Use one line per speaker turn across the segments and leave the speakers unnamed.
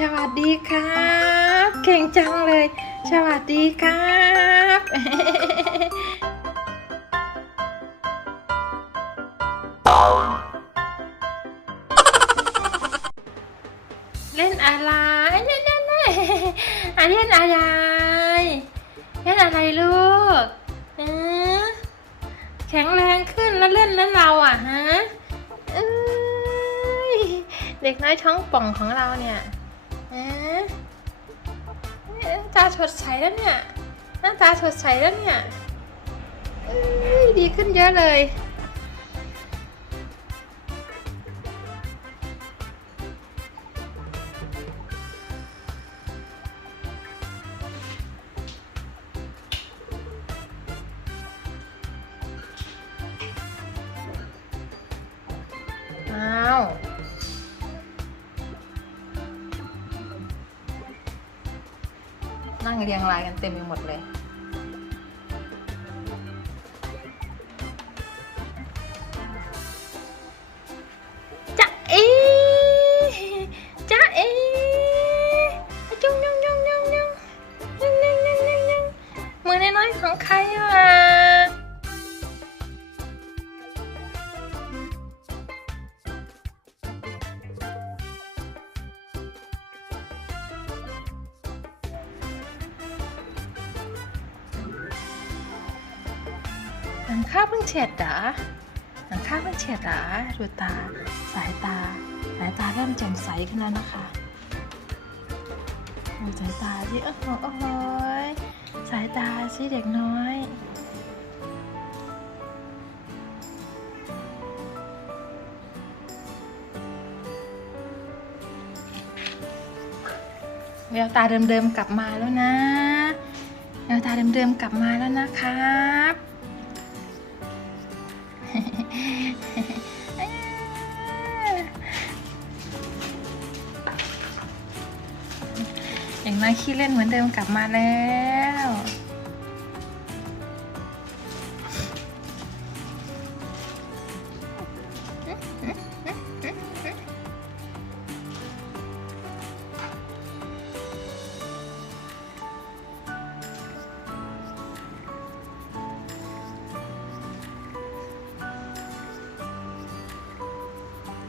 สวัสดีครับ เก่งจังเลย สวัสดีครับเล่นอะไรเล่นเล่นเล่นอะเล่นอะไรเล่นอะไรลูกแข็งแรงขึ้นแล้วเล่นนั้นเราอะฮะเด็กน้อยท้องป่องของเราเนี่ย หน้าตาสดใสแล้วเนี่ย หน้าตาสดใสแล้วเนี่ยเอ้ยดีขึ้นเยอะเลยอ้าว นั่งเรียงรายกันเต็มไปหมดเลย นังข้าเพิ่งเฉียดเหรอหนังข้าเพิ่งเฉียดเหรอดูตา สายตา สายตาเริ่มแจ่มใสขึ้นแล้วนะคะดูสายตาสิโอ้โหโอ้โหยสายตาสิเด็กน้อยแววตาเดิมๆกลับมาแล้วนะแววตาเดิมๆกลับมาแล้วนะครับ อย่าขี้เล่นเหมือนเดิมกลับมาแล้ว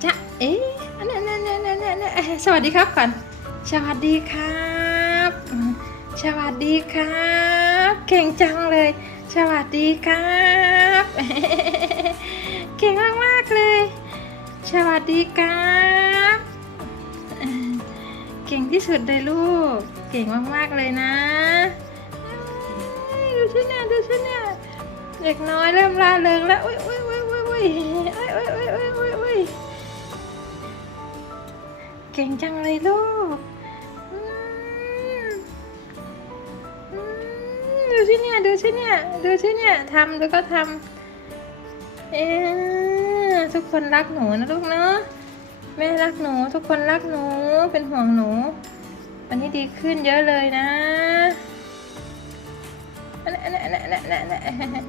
จะเอ๊ะอันนั้นนนั้นนนั้นนนั้นสวัสดีครับก่อน สวัสดีครับอืม สวัสดีครับ เก่งจังเลย สวัสดีครับ เก่งมากมากๆเลย สวัสดีครับ เก่งที่สุดเลยลูก เก่งมากมากๆเลยนะดูฉันเนี่ยดูฉันเนี่ยเด็กน้อยเริ่มล่าเริงแล้วอุ้ยอุ้ยอุ้ยอุ้ยอุ้ยอุ้ยอุ้ยอุ้ยอุ้ยอุ้ยเก่งจังเลยลูก สิเนี่ย ดูสิเนี่ย ดูสิเนี่ยทำแล้วก็ทำเอ๊ะทุกคนรักหนูนะลูกเนาะแม่รักหนู ทุกคนรักหนู เป็นห่วงหนู วันนี้ดีขึ้นเยอะเลยนะนนั้นอันะนอันนั้นอันนั้นอันนั้น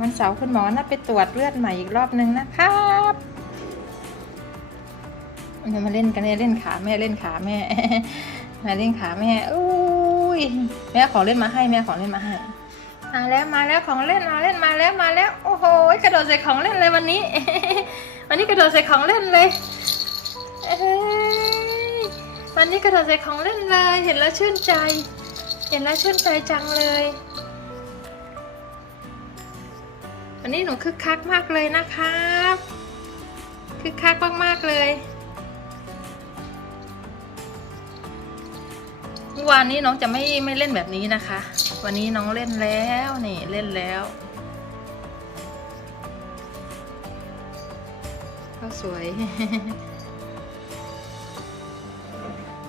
วันเสาร์คุณหมอนัดไปตรวจเลือดใหม่อีกรอบนึงนะครับ เดี๋ยวมาเล่นกันเนี่ยเล่นขาแม่เล่นขาแม่ มาเล่นขาแม่อุ้ยแม่ของเล่นมาให้แม่ของเล่นมาให้มาแล้วมาแล้วของเล่นมาเล่นมาแล้วมาแล้วโอ้โหกระโดดใส่ของเล่นเลยวันนี้ วันนี้กระโดดใส่ของเล่นเลยวันนี้กระโดดใส่ของเล่นเลย เห็นแล้วชื่นใจ เห็นแล้วชื่นใจจังเลย วันนี้หนูคึกคักมากเลยนะครับคึกคักมากๆเลย เมื่อวานนี้น้องจะไม่ไม่เล่นแบบนี้นะคะ วันนี้น้องเล่นแล้วนี่เล่นแล้วก็สวย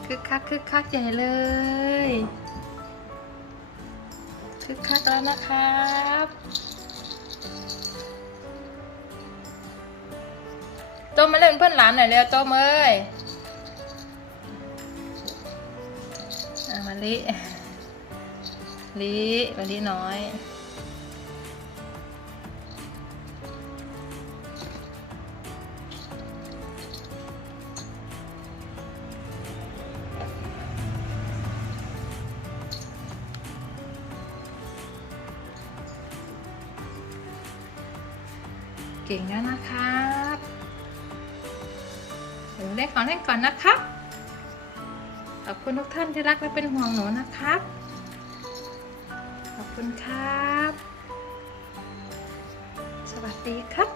คึกคักคึกคักใหญ่เลยคึกคักแล้วนะครับโตมาเล่นเพื่อนหลานหน่อยเร็วโต้มเอ้ย มาลิลิมาลิน้อย เก่งแล้วนะครับเดี๋ยวเล่นก่อนเล่นก่อนนะครับ ขอบคุณทุกท่านที่รักและเป็นห่วงหนูนะครับ ขอบคุณครับ สวัสดีครับ